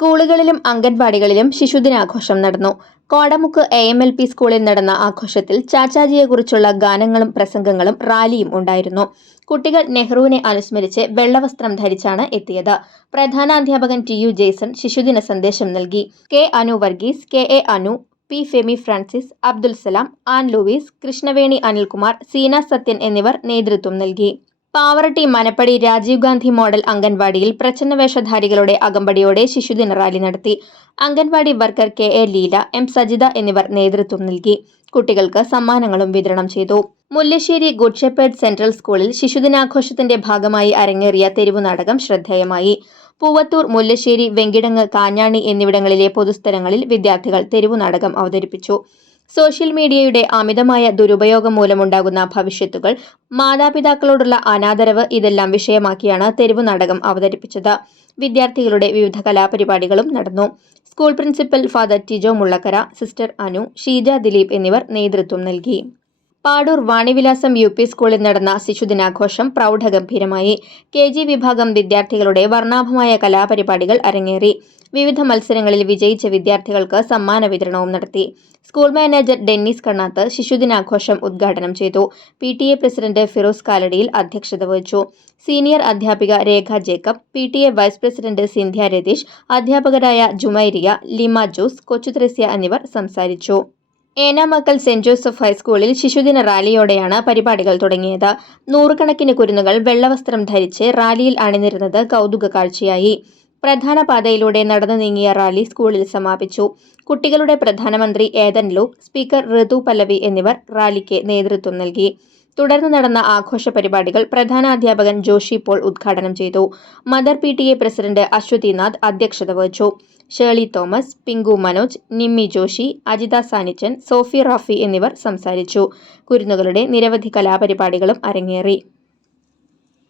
സ്കൂളുകളിലും അംഗൻവാടികളിലും ശിശുദിനാഘോഷം നടന്നു. കോടമുക്ക് AMLP സ്കൂളിൽ നടന്ന ആഘോഷത്തിൽ ചാച്ചാജിയെക്കുറിച്ചുള്ള ഗാനങ്ങളും പ്രസംഗങ്ങളും റാലിയും ഉണ്ടായിരുന്നു. കുട്ടികൾ നെഹ്റുവിനെ അനുസ്മരിച്ച് വെള്ളവസ്ത്രം ധരിച്ചാണ് എത്തിയത്. പ്രധാനാധ്യാപകൻ TU ജെയ്സൺ ശിശുദിന സന്ദേശം നൽകി. K Anu Varghese, KA Anu, P Femi Francis, Abdul Salam, Ann Louis, Krishnaveni Anilkumar, Seena Sathyan എന്നിവർ നേതൃത്വം നൽകി. പാവറട്ടി മനപ്പടി രാജീവ് ഗാന്ധി മോഡൽ അംഗൻവാടിയിൽ പ്രച്ഛന്നവേഷധാരികളുടെ അകമ്പടിയോടെ ശിശുദിന റാലി നടത്തി. Anganwadi worker KA Leela, M Sajitha എന്നിവർ നേതൃത്വം നൽകി. കുട്ടികൾക്ക് സമ്മാനങ്ങളും വിതരണം ചെയ്തു. മുല്ലശ്ശേരി ഗുഡ് ഷെപ്പേർഡ് സെൻട്രൽ സ്കൂളിൽ ശിശുദിനാഘോഷത്തിന്റെ ഭാഗമായി അരങ്ങേറിയ തെരുവുനാടകം ശ്രദ്ധേയമായി. പൂവത്തൂർ, മുല്ലശ്ശേരി, വെങ്കിടങ്ങ്, കാഞ്ഞാണി എന്നിവിടങ്ങളിലെ പൊതുസ്ഥലങ്ങളിൽ വിദ്യാർത്ഥികൾ തെരുവുനാടകം അവതരിപ്പിച്ചു. സോഷ്യൽ മീഡിയയുടെ അമിതമായ ദുരുപയോഗം മൂലമുണ്ടാകുന്ന ഭവിഷ്യത്തുകൾ, മാതാപിതാക്കളോടുള്ള അനാദരവ് ഇതെല്ലാം വിഷയമാക്കിയാണ് തെരുവുനാടകം അവതരിപ്പിച്ചത്. വിദ്യാർത്ഥികളുടെ വിവിധ കലാപരിപാടികളും നടന്നു. School principal father Tijo Mullakkara, sister Anu, Sheeja Dileep എന്നിവർ നേതൃത്വം നൽകി. പാടൂർ വാണിവിലാസം UP സ്കൂളിൽ നടന്ന ശിശുദിനാഘോഷം പ്രൗഢഗംഭീരമായി. KG വിഭാഗം വിദ്യാർത്ഥികളുടെ വർണ്ണാഭമായ കലാപരിപാടികൾ അരങ്ങേറി. വിവിധ മത്സരങ്ങളിൽ വിജയിച്ച വിദ്യാർത്ഥികൾക്ക് സമ്മാന വിതരണവും നടത്തി. സ്കൂൾ മാനേജർ ഡെന്നിസ് കണ്ണാത്ത് ശിശുദിനാഘോഷം ഉദ്ഘാടനം ചെയ്തു. PTA പ്രസിഡന്റ് ഫിറോസ് കാലടിയിൽ അധ്യക്ഷത വഹിച്ചു. സീനിയർ അധ്യാപിക Rekha Jacob, PTA vice president Sindhya Ratheesh, അധ്യാപകരായ ജുമൈരിയ, ലിമ ജോസ്, കൊച്ചുത്രേസ്യ എന്നിവർ സംസാരിച്ചു. ഏനാമക്കൽ സെന്റ് ജോസഫ് ഹൈസ്കൂളിൽ ശിശുദിന റാലിയോടെയാണ് പരിപാടികൾ തുടങ്ങിയത്. നൂറുകണക്കിന് കുരുന്നുകൾ വെള്ളവസ്ത്രം ധരിച്ച് റാലിയിൽ അണിനിരുന്നത് കൗതുക കാഴ്ചയായി. പ്രധാന പാതയിലൂടെ നടന്നു നീങ്ങിയ റാലി സ്കൂളിൽ സമാപിച്ചു. കുട്ടികളുടെ പ്രധാനമന്ത്രി ഏതൻ ലൂക്ക്, സ്പീക്കർ ഋതു പല്ലവി എന്നിവർ റാലിക്ക് നേതൃത്വം നൽകി. തുടർന്ന് നടന്ന ആഘോഷ പരിപാടികൾ പ്രധാനാധ്യാപകൻ ജോഷി പോൾ ഉദ്ഘാടനം ചെയ്തു. മദർ PTA പ്രസിഡന്റ് അശ്വതിനാഥ് അധ്യക്ഷത വഹിച്ചു. ഷേർലി തോമസ്, പിങ്കു മനോജ്, നിമ്മി ജോഷി, അജിത സാനിച്ചൻ, സോഫി റാഫി എന്നിവർ സംസാരിച്ചു. കുരുന്നുകളുടെ നിരവധി കലാപരിപാടികളും അരങ്ങേറി.